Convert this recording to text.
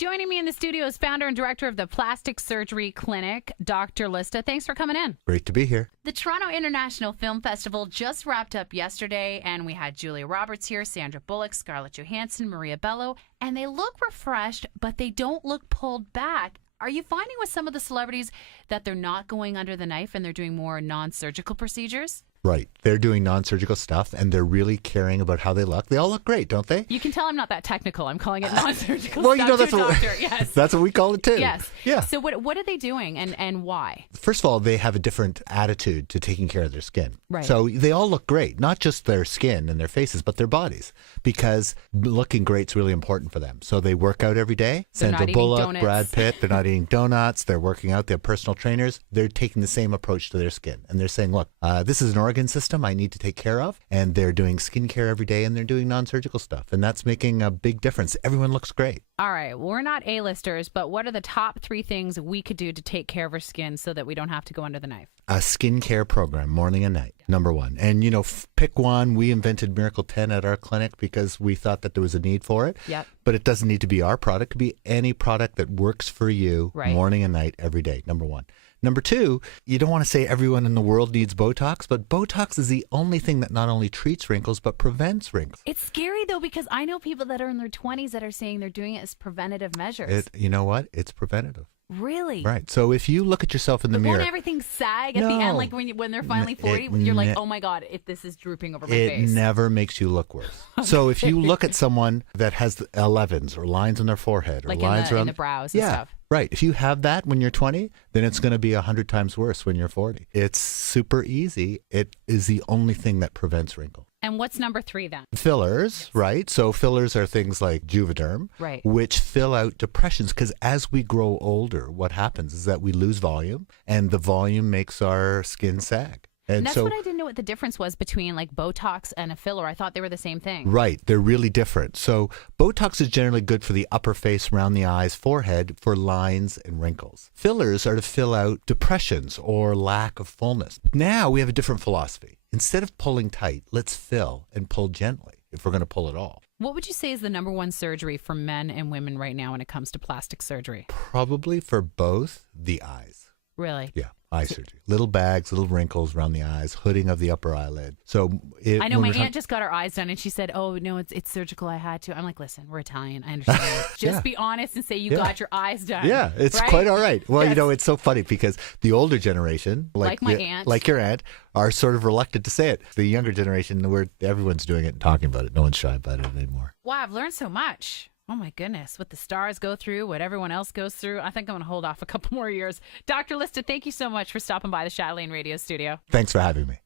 Joining me in the studio is founder and director of the Plastic Surgery Clinic, Dr. Lista. Thanks for coming in. Great to be here. The Toronto International Film Festival just wrapped up yesterday, and we had Julia Roberts here, Sandra Bullock, Scarlett Johansson, Maria Bello, and they look refreshed, but they don't look pulled back. Are you finding with some of the celebrities that they're not going under the knife and they're doing more non-surgical procedures? Right. They're doing non-surgical stuff, and they're really caring about how they look. They all look great, don't they? You can tell I'm not that technical. I'm calling it non-surgical well, stuff. you know, that's doctor. Yes. That's what we call it, too. Yes. Yeah. So what are they doing and why? First of all, they have a different attitude to taking care of their skin. Right. So they all look great, not just their skin and their faces, but their bodies, because looking great's really important for them. So they work out every day. They're Sandra not Bullock, eating donuts. Brad Pitt, they're not eating donuts. They're working out. They have personal trainers. They're taking the same approach to their skin. And they're saying, look, this is an organ system I need to take care of. And they're doing skincare every day, and they're doing non-surgical stuff. And that's making a big difference. Everyone looks great. All right. Well, we're not A-listers, but what are the top 3 things we could do to take care of our skin so that we don't have to go under the knife? A skincare program, morning and night, number one. And, you know, pick one. We invented Miracle 10 at our clinic because we thought that there was a need for it. Yep. But it doesn't need to be our product. It could be any product that works for you morning and night, every day, number one. Number 2, you don't want to say everyone in the world needs Botox, but Botox is the only thing that not only treats wrinkles, but prevents wrinkles. It's scary, though, because I know people that are in their 20s that are saying they're doing it as preventative measures. You know what? It's preventative. Really? Right. So if you look at yourself in the mirror. Won't everything sag at the end? Like when they're finally 40, you're like, oh my God, if this is drooping over my face. It never makes you look worse. So if you look at someone that has 11s or lines on their forehead or like lines in the brows and stuff. Right. If you have that when you're 20, then it's going to be 100 times worse when you're 40. It's super easy. It is the only thing that prevents wrinkles. And what's number 3 then? Fillers, right? So fillers are things like Juvederm, which fill out depressions. Because as we grow older, what happens is that we lose volume, and the volume makes our skin sag. And that's what I didn't know what the difference was between like Botox and a filler. I thought they were the same thing. Right. They're really different. So Botox is generally good for the upper face, around the eyes, forehead, for lines and wrinkles. Fillers are to fill out depressions or lack of fullness. Now we have a different philosophy. Instead of pulling tight, let's fill and pull gently if we're going to pull it all. What would you say is the number 1 surgery for men and women right now when it comes to plastic surgery? Probably for both, the eyes. Really? Yeah. Eye surgery. Little bags, little wrinkles around the eyes, hooding of the upper eyelid. So I know my aunt just got her eyes done, and she said, oh, no, it's surgical. I had to. I'm like, listen, we're Italian. I understand. Just be honest and say you got your eyes done. Yeah, it's quite all right. Well, you know, it's so funny because the older generation, like my aunt, like your aunt, are sort of reluctant to say it. The younger generation, everyone's doing it and talking about it. No one's shy about it anymore. Wow, I've learned so much. Oh, my goodness. What the stars go through, what everyone else goes through. I think I'm going to hold off a couple more years. Dr. Lista, thank you so much for stopping by the Chatelaine Radio studio. Thanks for having me.